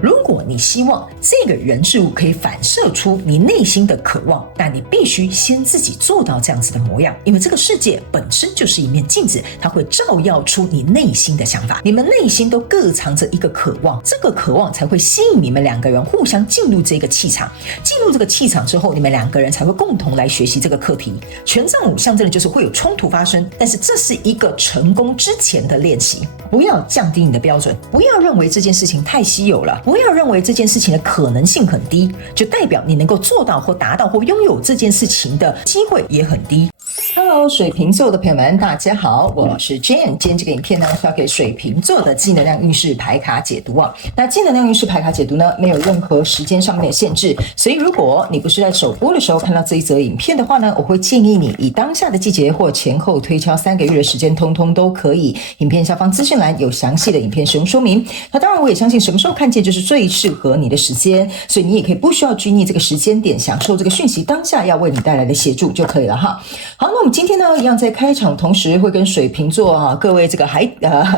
如果你希望这个人事物可以反射出你内心的渴望，那你必须先自己做到这样子的模样，因为这个世界本身就是一面镜子，它会照耀出你内心的想法。你们内心都各藏着一个渴望，这个渴望才会吸引你们两个人互相进入这个气场。进入这个气场之后，你们两个人才会共同来学习这个课题。权杖五象征的就是会有冲突发生，但是这是一个成功之前的练习。不要降低你的标准，不要认为这件事情太稀有了，不要认为这件事情的可能性很低，就代表你能够做到或达到或拥有这件事情的机会也很低。Hello， 水瓶座的朋友们，大家好，我是 Jane。今天这个影片呢，是要给水瓶座的记能量运势牌卡解读啊。那记能量运势牌卡解读呢，没有任何时间上面的限制，所以如果你不是在首播的时候看到这一则影片的话呢，我会建议你以当下的季节或前后推敲3个月的时间，通通都可以。影片下方资讯栏有详细的影片使用说明。那当然，我也相信什么时候看见就是最适合你的时间，所以你也可以不需要拘泥这个时间点，享受这个讯息当下要为你带来的协助就可以了哈。好，那我们今天呢，一样在开场同时会跟水瓶座啊各位这个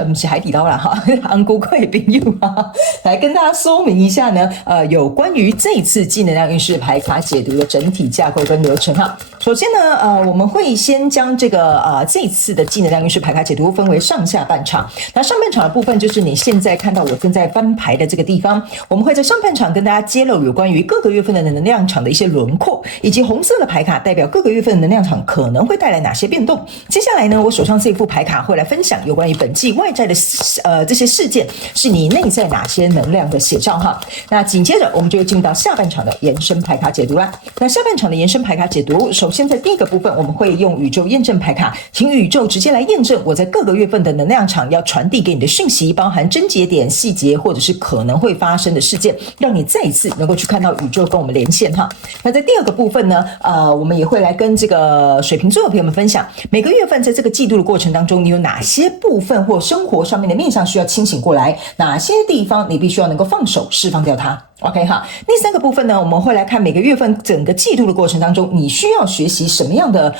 不是海底捞啦哈，安姑贵朋友啊，来跟大家说明一下呢，有关于这一次记能量运势牌卡解读的整体架构跟流程哈。首先呢，我们会先将这个这一次的记能量运势牌卡解读分为上下半场。那上半场的部分就是你现在看到我正在翻牌的这个地方，我们会在上半场跟大家揭露有关于各个月份的能量场的一些轮廓，以及红色的牌卡代表各个月份的能量场可能会带来哪些变动。接下来呢，我手上这副牌卡会来分享有关于本季外在的这些事件是你内在哪些能量的写照哈。那紧接着我们就进入到下半场的延伸牌卡解读啦。那下半场的延伸牌卡解读，首先在第一个部分我们会用宇宙验证牌卡，请宇宙直接来验证我在各个月份的能量场要传递给你的讯息，包含症结点、细节或者是可能会发生的事件，让你再一次能够去看到宇宙跟我们连线哈。那在第二个部分呢，我们也会来跟这个水瓶座的朋友们分享，每个月份在这个季度的过程当中，你有哪些部分或生活上面的面向需要清醒过来，哪些地方你必须要能够放手释放掉它。OK 哈，第三个部分呢，我们会来看每个月份整个季度的过程当中，你需要学习什么样的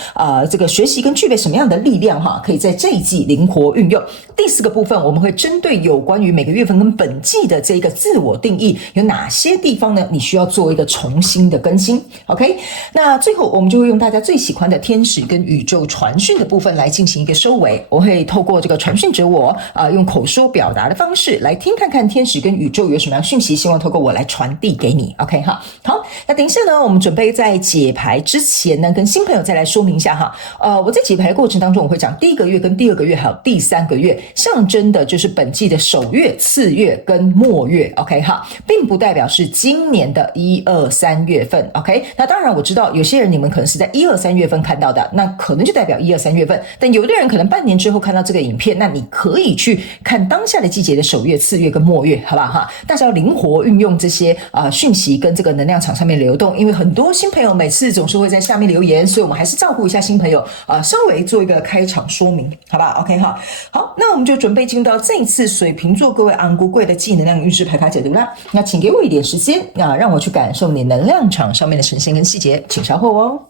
这个学习跟具备什么样的力量哈，可以在这一季灵活运用。第四个部分，我们会针对有关于每个月份跟本季的这个自我定义，有哪些地方呢？你需要做一个重新的更新。OK， 那最后我们就会用大家最喜欢的天使跟宇宙传讯的部分来进行一个收尾。我会透过这个传讯者我用口说表达的方式来听看看天使跟宇宙有什么样的讯息，希望透过我来传递给你。 OK 哈，好，那等一下呢，我们准备在解牌之前呢，跟新朋友再来说明一下哈。我在解牌的过程当中，我会讲第一个月跟第二个月还有第三个月，象征的就是本季的首月、次月跟末月。 OK 哈，并不代表是今年的1、2、3月份。 OK， 那当然我知道有些人你们可能是在1、2、3月份看到的，那可能就代表1、2、3月份，但有的人可能半年之后看到这个影片，那你可以去看当下的季节的首月、次月跟末月，好不好哈？大家要灵活运用这些讯息跟这个能量场上面流动，因为很多新朋友每次总是会在下面留言，所以我们还是照顾一下新朋友，稍微做一个开场说明，好吧 ？OK 哈，好，那我们就准备进入到这一次水瓶座各位昂贵贵的记能量运势牌卡解读啦。那请给我一点时间让我去感受你能量场上面的呈现跟细节，请稍后哦。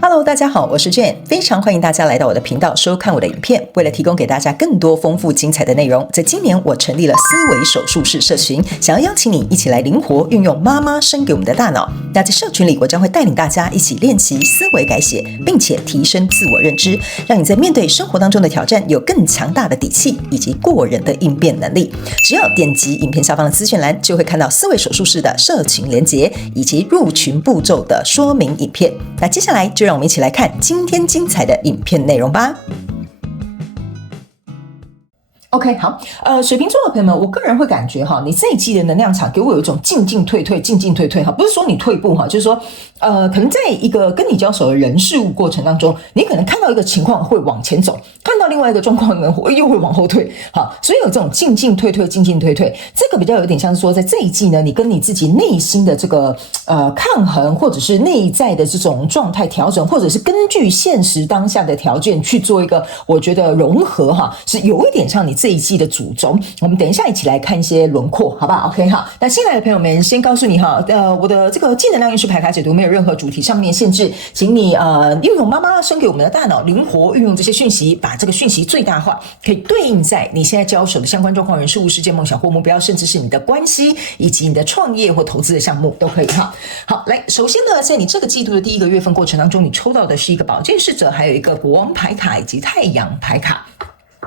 Hello， 大家好，我是 Jane， 非常欢迎大家来到我的频道收看我的影片。为了提供给大家更多丰富精彩的内容，在今年我成立了思维手术室社群，想要邀请你一起来灵活运用妈妈生给我们的大脑。那在社群里，我将会带领大家一起练习思维改写，并且提升自我认知，让你在面对生活当中的挑战有更强大的底气以及过人的应变能力。只要点击影片下方的资讯栏，就会看到思维手术室的社群连结以及入群步骤的说明影片。那接下来就让我们一起来看今天精彩的影片内容吧。OK， 好，水瓶座的朋友们，我个人会感觉哈，你这一季的能量场给我有一种进进退退哈，不是说你退步哈，就是说可能在一个跟你交手的人事物过程当中，你可能看到一个情况会往前走，看到另外一个状况呢又会往后退，好，所以有这种进进退退，这个比较有点像是说，在这一季呢，你跟你自己内心的这个抗衡，或者是内在的这种状态调整，或者是根据现实当下的条件去做一个我觉得融合哈，是有一点像你这一季的主轴。我们等一下一起来看一些轮廓，好不好 ？OK 哈。那新来的朋友们，先告诉你哈，我的这个正能量运势牌卡解读没有任何主题上面限制，请你运用妈妈生给我们的大脑，灵活运用这些讯息，把这个讯息最大化，可以对应在你现在交手的相关状况、人事物、事件、梦想或目标，甚至是你的关系以及你的创业或投资的项目都可以哈。好，来，首先呢，在你这个季度的第一个月份过程当中，你抽到的是一个宝剑侍者，还有一个国王牌卡以及太阳牌卡。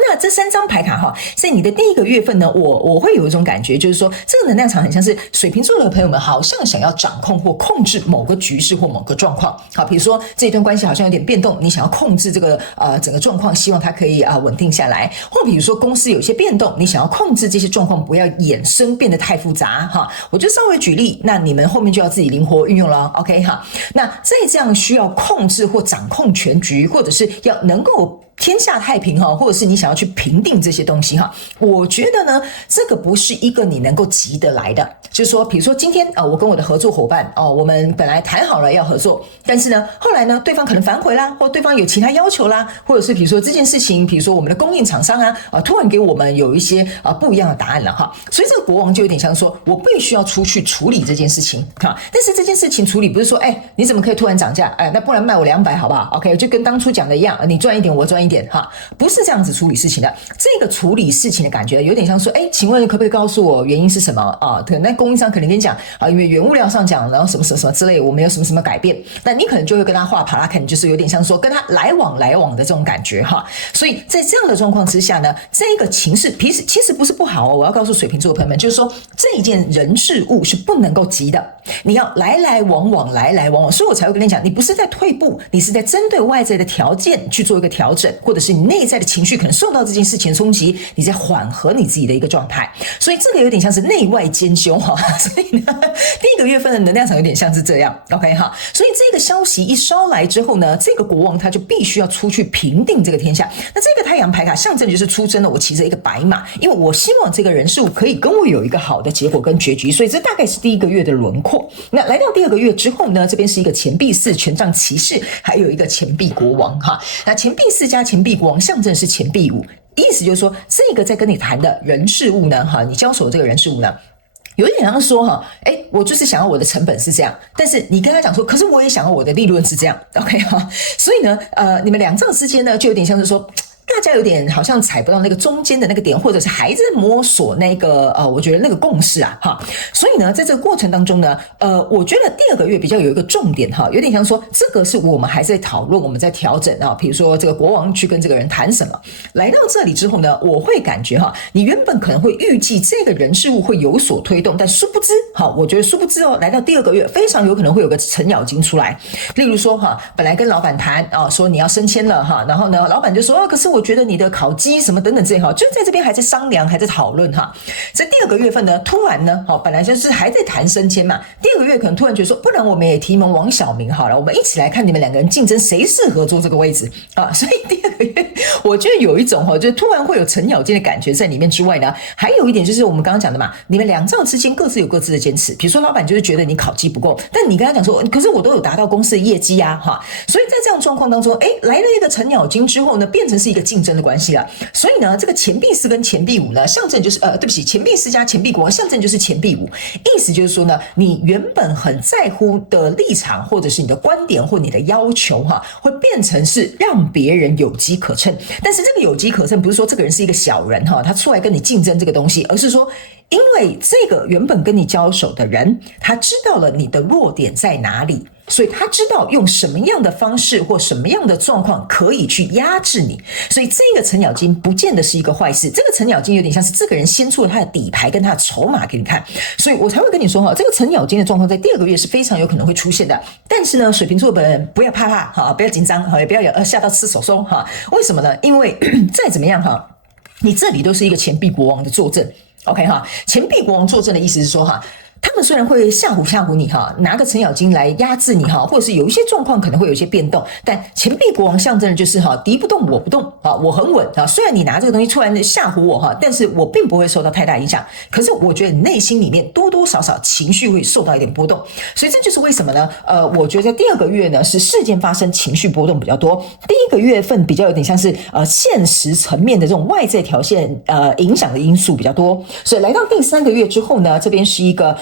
那这3张牌卡哈，在你的第一个月份呢，我会有一种感觉，就是说这个能量场很像是水瓶座的朋友们好像想要掌控或控制某个局势或某个状况。好，比如说这一段关系好像有点变动，你想要控制这个整个状况，希望它可以稳定下来；或比如说公司有些变动，你想要控制这些状况不要衍生变得太复杂哈。我就稍微举例，那你们后面就要自己灵活运用了 ，OK 哈。那在这样需要控制或掌控全局，或者是要能够天下太平哈，或者是你想要去评定这些东西哈，我觉得呢，这个不是一个你能够急得来的。就是说，比如说今天我跟我的合作伙伴我们本来谈好了要合作，但是呢，后来呢，对方可能反悔啦，或对方有其他要求啦，或者是比如说这件事情，比如说我们的供应厂商突然给我们有一些不一样的答案了哈，所以这个国王就有点像说，我必须要出去处理这件事情哈。但是这件事情处理不是说，你怎么可以突然涨价？那不然卖我200好不好 ？OK， 就跟当初讲的一样，你赚一点，我赚一点哈，不是这样子处理事情的。这个处理事情的感觉有点像说，请问可不可以告诉我原因是什么啊？可能那供应商可能跟你讲因为原物料上讲，然后什么什么什么之类，我们有什么什么改变，那你可能就会跟他画帕拉肯，就是有点像说跟他来往的这种感觉哈。所以在这样的状况之下呢，这个情势其实不是不好我要告诉水瓶座的朋友们，就是说这一件人事物是不能够急的，你要来来往往，所以我才会跟你讲，你不是在退步，你是在针对外在的条件去做一个调整，或者是你内在的情绪可能受到这件事情的冲击，你在缓和你自己的一个状态。所以这个有点像是内外兼修哈。所以呢，第一个月份的能量场有点像是这样 ，OK 哈。所以这个消息一捎来之后呢，这个国王他就必须要出去平定这个天下。那这个太阳牌卡象征就是出征了，我骑着一个白马，因为我希望这个人事物可以跟我有一个好的结果跟结局。所以这大概是第一个月的轮廓。那来到第二个月之后呢，这边是一个钱币4权杖骑士，还有一个钱币国王哈。那钱币4加钱币国王象征是钱币5，意思就是说这个在跟你谈的人事物呢你交手的这个人事物呢，有一点像说我就是想要我的成本是这样，但是你跟他讲说，可是我也想要我的利润是这样 ，OK 哈。所以呢，你们两者之间呢，就有点像是说，大家有点好像踩不到那个中间的那个点，或者是还在摸索那个我觉得那个共识哈。所以呢，在这个过程当中呢，我觉得第二个月比较有一个重点哈，有点像说这个是我们还在讨论，我们在调整比如说这个国王去跟这个人谈什么，来到这里之后呢，我会感觉你原本可能会预计这个人事物会有所推动，但殊不知我觉得殊不知来到第二个月非常有可能会有个程咬金出来。例如说本来跟老板谈说你要升迁了然后呢，老板就说可是我觉得你的考绩什么等等这些就在这边还在商量，还在讨论在第二个月份呢，突然呢本来就是还在谈升迁嘛，第二个月可能突然觉得说，不然我们也提名王小明好了，我们一起来看你们两个人竞争谁适合做这个位置所以第二个月我觉得有一种就突然会有程咬金的感觉在里面之外呢，还有一点就是我们刚刚讲的嘛，你们两者之间各自有各自的坚持。比如说老板就是觉得你考绩不够，但你跟他讲说，可是我都有达到公司的业绩所以在这样状况当中来了一个程咬金之后呢，变成是一个竞争的关系了。所以呢，这个钱币4跟钱币5呢，象征就是对不起，钱币4加钱币国王象征就是钱币5，意思就是说呢，你原本很在乎的立场或者是你的观点或你的要求会变成是让别人有机可乘。但是这个有机可乘不是说这个人是一个小人他出来跟你竞争这个东西，而是说因为这个原本跟你交手的人，他知道了你的弱点在哪里，所以他知道用什么样的方式或什么样的状况可以去压制你。所以这个程咬金不见得是一个坏事，这个程咬金有点像是这个人先出了他的底牌跟他的筹码给你看，所以我才会跟你说这个程咬金的状况在第二个月是非常有可能会出现的。但是呢，水瓶座本人不要怕不要紧张也不要吓到吃手松为什么呢？因为再怎么样你这里都是一个钱币国王的坐镇，OK 钱币国王坐镇的意思是说他们虽然会吓唬你哈，拿个程咬金来压制你哈，或者是有一些状况可能会有一些变动，但钱币国王象征的就是哈，敌不动我不动啊，我很稳啊。虽然你拿这个东西出来吓唬我哈，但是我并不会受到太大影响。可是我觉得你内心里面多多少少情绪会受到一点波动，所以这就是为什么呢？我觉得在第二个月呢是事件发生，情绪波动比较多。第一个月份比较有点像是现实层面的这种外在条件影响的因素比较多，所以来到第三个月之后呢，这边是一个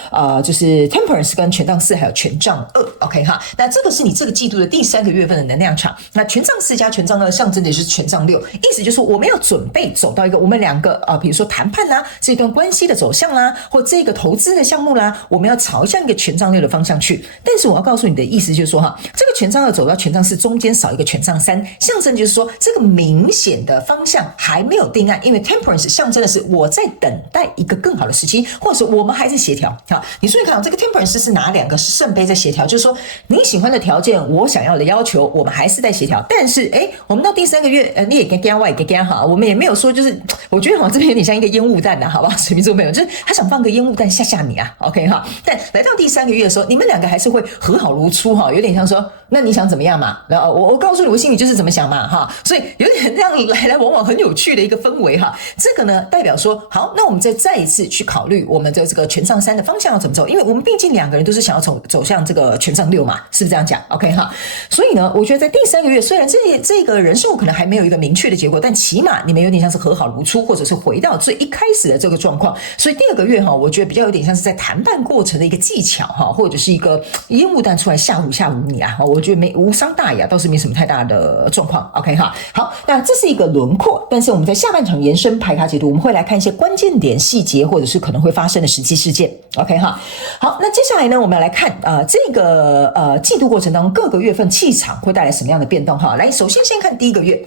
就是 Temperance 跟权杖4还有权杖2 ，OK 哈，那这个是你这个季度的第三个月份的能量场。那权杖4加权杖2象征的就是权杖6，意思就是说我们要准备走到一个我们两个比如说谈判啦，这段关系的走向啦，或这个投资的项目啦，我们要朝向一个权杖6的方向去。但是我要告诉你的意思就是说哈，这个权杖2走到权杖4中间少一个权杖3，象征就是说这个明显的方向还没有定案，因为 Temperance 象征的是我在等待一个更好的时机，或者是我们还在协调。好，你注意看这个 Temperance 是哪两个圣杯在协调，就是说你喜欢的条件，我想要的要求，我们还是在协调。但是我们到第三个月你也给我也给哈，我们也没有说就是我觉得好像这边有点像一个烟雾弹好不好？水瓶座朋友就是他想放个烟雾弹吓你啊 ，OK 哈。但来到第三个月的时候，你们两个还是会和好如初哈，有点像说那你想怎么样嘛？然后我告诉你我心里就是怎么想嘛哈，所以有点这样来往往很有趣的一个氛围哈。这个呢代表说好，那我们再一次去考虑我们的这个权杖3的方向要怎么走，因为我们毕竟两个人都是想要走向这个权杖6嘛，是不是这样讲 ？OK 哈。所以呢，我觉得在第三个月，虽然这个人数可能还没有一个明确的结果，但起码你们有点像是和好如初，或者是回到最一开始的这个状况。所以第二个月哈，我觉得比较有点像是在谈判过程的一个技巧哈，或者是一个烟雾弹出来吓唬你啊。我觉得无伤大雅，倒是没什么太大的状况。OK 哈，好，那这是一个轮廓，但是我们在下半场延伸牌卡解读，我们会来看一些关键点、细节，或者是可能会发生的实际事件。OK 哈，好，那接下来呢，我们要来看这个季度过程当中各个月份气场会带来什么样的变动哈。来，首先先看第一个月。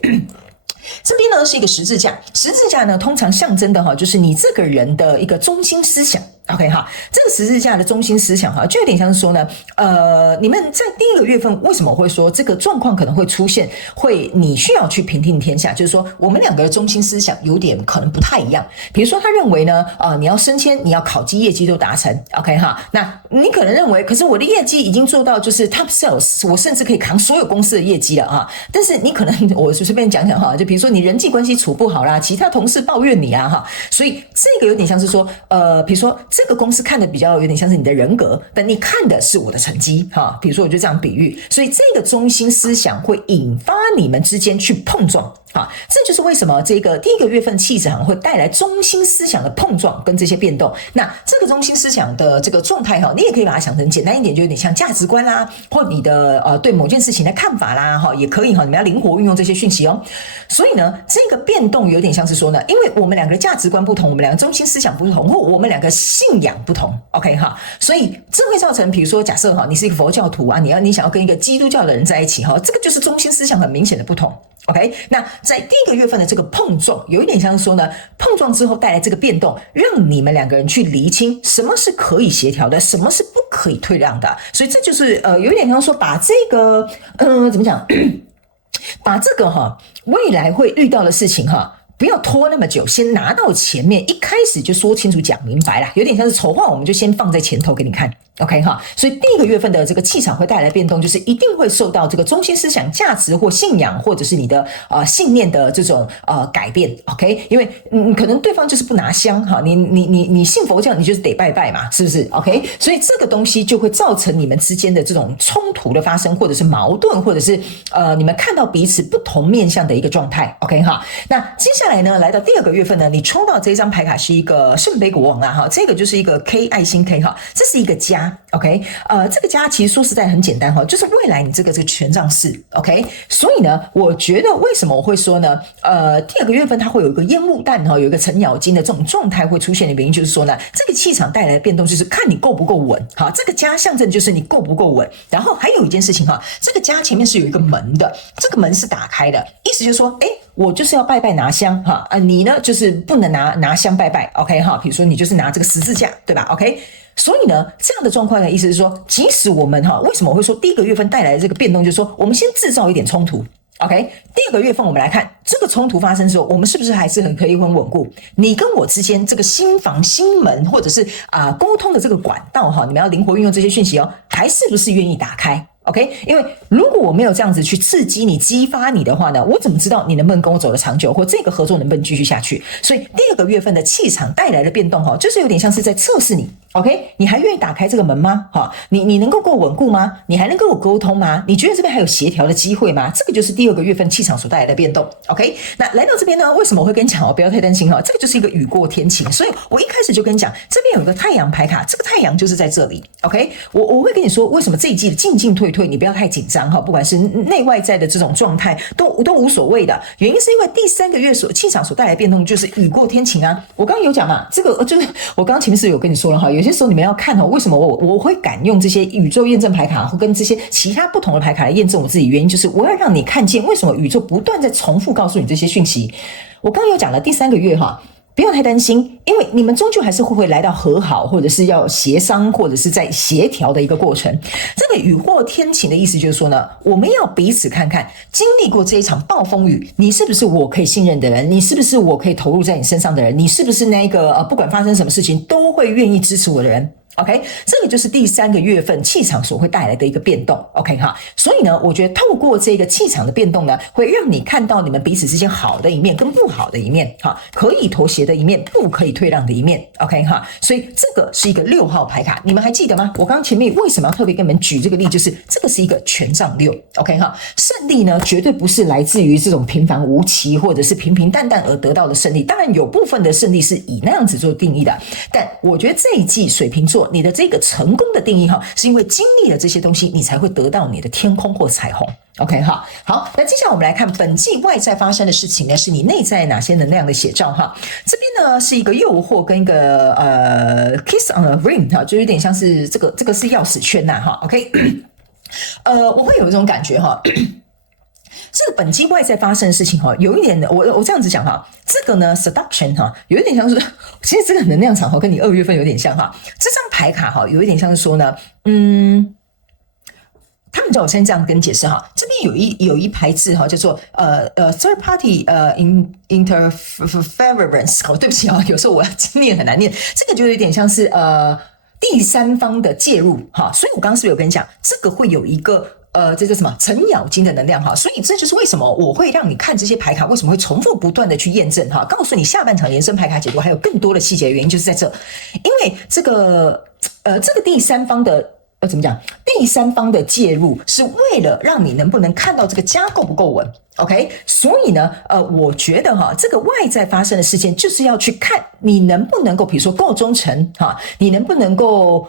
这边呢是一个十字架，十字架呢通常象征的哈，就是你这个人的一个中心思想。OK 哈，这个十字架的中心思想哈，就有点像是说呢，你们在第一个月份为什么会说这个状况可能会出现，你需要去平定天下，就是说我们两个的中心思想有点可能不太一样。比如说他认为呢，你要升迁，你要考绩业绩都达成 ，OK 哈，那你可能认为，可是我的业绩已经做到就是 top sales， 我甚至可以扛所有公司的业绩了啊。但是你可能我随便讲哈，就比如说你人际关系处不好啦，其他同事抱怨你啊哈，所以这个有点像是说，比如说这个公司看的比较有点像是你的人格，但你看的是我的成绩哈。比如说我就这样比喻，所以这个中心思想会引发你们之间去碰撞啊，这就是为什么这个第一个月份气场会带来中心思想的碰撞跟这些变动。那这个中心思想的这个状态哈，你也可以把它想成简单一点，就有点像价值观啦，或你的对某件事情的看法啦哈，也可以哈，你们要灵活运用这些讯息哦。所以呢，这个变动有点像是说呢，因为我们两个的价值观不同，我们两个中心思想不同，或我们两个信仰不同 ，OK 哈，所以这会造成，比如说假设哈，你是一个佛教徒啊，你想要跟一个基督教的人在一起哈，这个就是中心思想很明显的不同。OK， 那在第一个月份的这个碰撞，有一点像是说呢，碰撞之后带来这个变动，让你们两个人去厘清什么是可以协调的，什么是不可以退让的。所以这就是有一点像说把这个怎么讲，把这个哈未来会遇到的事情哈。不要拖那么久，先拿到前面，一开始就说清楚讲明白啦，有点像是丑话，我们就先放在前头给你看 ，OK 哈。所以第一个月份的这个气场会带来变动，就是一定会受到这个中心思想、价值或信仰，或者是你的信念的这种改变 ，OK？ 因为可能对方就是不拿香哈，你信佛教，你就是得拜拜嘛，是不是 ？OK？ 所以这个东西就会造成你们之间的这种冲突的发生，或者是矛盾，或者是你们看到彼此不同面向的一个状态 ，OK 哈。那接下来呢，来到第二个月份呢，你抽到这张牌卡是一个圣杯国王啊，哈，这个就是一个 K 爱心 K 哈，这是一个家 ，OK， 这个家其实说实在很简单哈，就是未来你这个权杖4 ，OK， 所以呢，我觉得为什么我会说呢，第二个月份它会有一个烟雾弹哈，有一个程咬金的这种状态会出现的原因，就是说呢，这个气场带来的变动就是看你够不够稳，好，这个家象征就是你够不够稳，然后还有一件事情哈，这个家前面是有一个门的，这个门是打开的，意思就是说，我就是要拜拜拿香哈你呢就是不能拿香拜拜 OK 哈，比如说你就是拿这个十字架对吧 OK， 所以呢这样的状况的意思是说，即使我们为什么我会说第一个月份带来的这个变动，就是说我们先制造一点冲突 OK， 第二个月份我们来看这个冲突发生之后，我们是不是还是可以很稳固？你跟我之间这个心房、心门或者是沟通的这个管道哈，你们要灵活运用这些讯息哦，还是不是愿意打开？OK， 因为如果我没有这样子去刺激你、激发你的话呢，我怎么知道你能不能跟我走得长久，或这个合作能不能继续下去？所以第二个月份的气场带来的变动哈，就是有点像是在测试你。OK， 你还愿意打开这个门吗？哈，你能够跟我稳固吗？你还能跟我沟通吗？你觉得这边还有协调的机会吗？这个就是第二个月份气场所带来的变动。OK， 那来到这边呢，为什么我会跟你讲哦？不要太担心哈，这个就是一个雨过天晴。所以我一开始就跟你讲，这边有个太阳牌卡，这个太阳就是在这里。OK， 我会跟你说，为什么这一季的进进退退，你不要太紧张哈，不管是内外在的这种状态都无所谓的。原因是因为第三个月气场所带来的变动就是雨过天晴啊。我刚刚有讲嘛，这个就是我刚刚前面是有跟你说了哈，有些时候你们要看为什么我会敢用这些宇宙验证牌卡或跟这些其他不同的牌卡来验证我自己，原因就是我要让你看见为什么宇宙不断在重复告诉你这些讯息。我刚刚有讲了第三个月哈，不要太担心，因为你们终究还是会来到和好，或者是要协商，或者是在协调的一个过程。这个雨过天晴的意思就是说呢，我们要彼此看看，经历过这一场暴风雨，你是不是我可以信任的人？你是不是我可以投入在你身上的人？你是不是那个不管发生什么事情都会愿意支持我的人？OK， 这个就是第三个月份气场所会带来的一个变动。OK 哈，所以呢，我觉得透过这个气场的变动呢，会让你看到你们彼此之间好的一面跟不好的一面，哈，可以妥协的一面，不可以退让的一面。OK 哈，所以这个是一个6号牌卡，你们还记得吗？我刚刚前面为什么要特别跟你们举这个例，就是这个是一个权杖6。OK 哈，胜利呢绝对不是来自于这种平凡无奇或者是平平淡淡而得到的胜利，当然有部分的胜利是以那样子做定义的，但我觉得这一季水瓶座你的这个成功的定义哈，是因为经历了这些东西，你才会得到你的天空或彩虹。OK 哈，好，那接下来我们来看本季外在发生的事情呢，是你内在哪些能量的写照哈。这边呢是一个诱惑跟一个kiss on a ring 哈，就有点像是这个是钥匙圈呐哈。OK， 我会有一种感觉哈。这个本季外在发生的事情哈，有一点我这样子讲哈，这个呢 seduction 哈，有一点像是，其实这个能量场哈跟你2月份有点像哈。这张牌卡哈有一点像是说呢，他们叫我先这样跟解释哈，这边有一排字哈，叫做third party interference， 对不起啊，有时候我要念很难念，这个就有点像是第三方的介入哈，所以我刚刚是不是有跟你讲，这个会有一个。这叫什么程咬金的能量哈，所以这就是为什么我会让你看这些牌卡为什么会重复不断的去验证哈，告诉你下半场延伸牌卡解读还有更多的细节，原因就是在这，因为这个第三方的怎么讲？第三方的介入是为了让你能不能看到这个家够不够稳。OK， 所以呢，我觉得哈，这个外在发生的事件就是要去看你能不能够，比如说够忠诚哈，你能不能够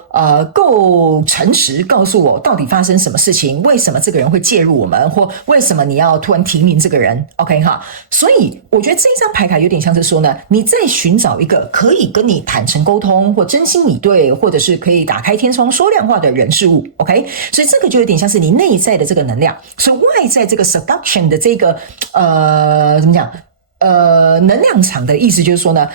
够诚实，告诉我到底发生什么事情，为什么这个人会介入我们，或为什么你要突然提名这个人 ？OK 哈，所以我觉得这一张牌卡有点像是说呢，你在寻找一个可以跟你坦诚沟通，或真心以对，或者是可以打开天窗说亮话的人事物。OK， 所以这个就有点像是你内在的这个能量，所以外在这个 seduction 的这个怎么讲？能量场的意思就是说呢，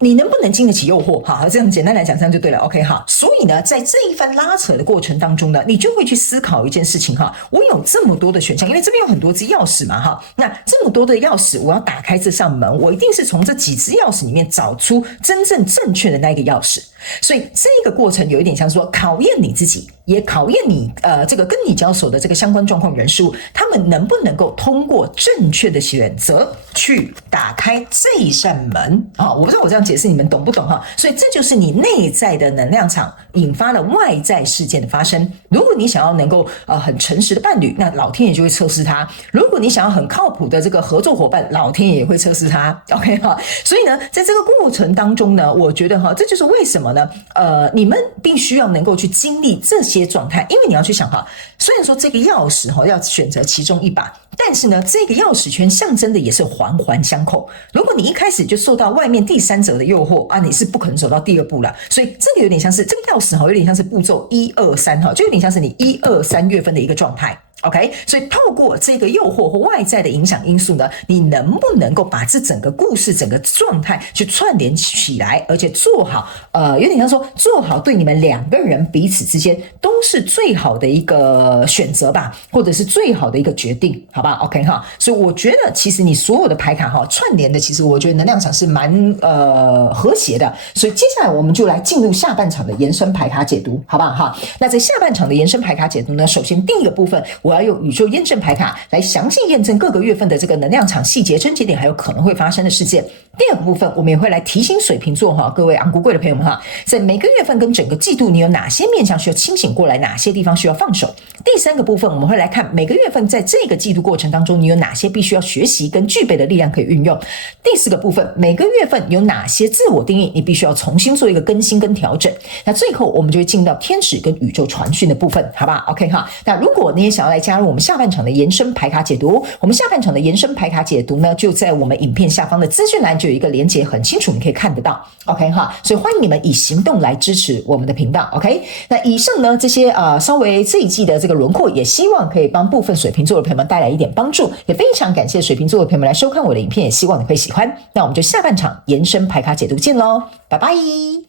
你能不能经得起诱惑？好，这样简单来讲，这样就对了。OK 哈，所以呢，在这一番拉扯的过程当中呢，你就会去思考一件事情哈，我有这么多的选项，因为这边有很多只钥匙嘛哈，那这么多的钥匙，我要打开这扇门，我一定是从这几只钥匙里面找出真正正确的那一个钥匙。所以这个过程有一点像说考验你自己，也考验你这个跟你交手的这个相关状况人事物，他们能不能够通过正确的选择去打开这一扇门啊？我不知道我这样解释你们懂不懂哈？所以这就是你内在的能量场引发了外在事件的发生。如果你想要能够很诚实的伴侣，那老天爷就会测试他；如果你想要很靠谱的这个合作伙伴，老天爷也会测试他。OK 哈？所以呢，在这个过程当中呢，我觉得哈，这就是为什么呢？你们必须要能够去经历这些状态，因为你要去想哈，虽然说这个钥匙哈要选择其中一把，但是呢，这个钥匙圈象征的也是环环相扣。如果你一开始就受到外面第三者的诱惑啊，你是不可能走到第2步了。所以这个有点像是这个钥匙哈，有点像是步骤1、2、3哈，就有点像是你1、2、3月份的一个状态。OK， 所以透过这个诱惑或外在的影响因素呢，你能不能够把这整个故事、整个状态去串联起来，而且做好，有点像说做好对你们两个人彼此之间都是最好的一个选择吧，或者是最好的一个决定，好吧 ？OK 哈，所以我觉得其实你所有的牌卡哈串联的，其实我觉得能量场是蛮和谐的。所以接下来我们就来进入下半场的延伸牌卡解读，好不好哈？那在下半场的延伸牌卡解读呢，首先第一个部分，我要用宇宙验证牌卡来详细验证各个月份的这个能量场细节、症结点，还有可能会发生的事件。第二个部分，我们也会来提醒水瓶座哈，各位昂古贵的朋友们哈，在每个月份跟整个季度，你有哪些面向需要清醒过来，哪些地方需要放手。第三个部分，我们会来看每个月份在这个季度过程当中，你有哪些必须要学习跟具备的力量可以运用。第四个部分，每个月份有哪些自我定义，你必须要重新做一个更新跟调整。那最后我们就会进到天使跟宇宙传讯的部分，好吧 ？OK 哈。那如果你也想要来加入我们下半场的延伸牌卡解读，我们下半场的延伸牌卡解读呢，就在我们影片下方的资讯栏就有一个连结，很清楚，你可以看得到。OK 哈，所以欢迎你们以行动来支持我们的频道。OK， 那以上呢这些稍微这一季的这个轮廓，也希望可以帮部分水瓶座的朋友们带来一点帮助，也非常感谢水瓶座的朋友们来收看我的影片，也希望你会喜欢。那我们就下半场延伸牌卡解读见喽，拜拜。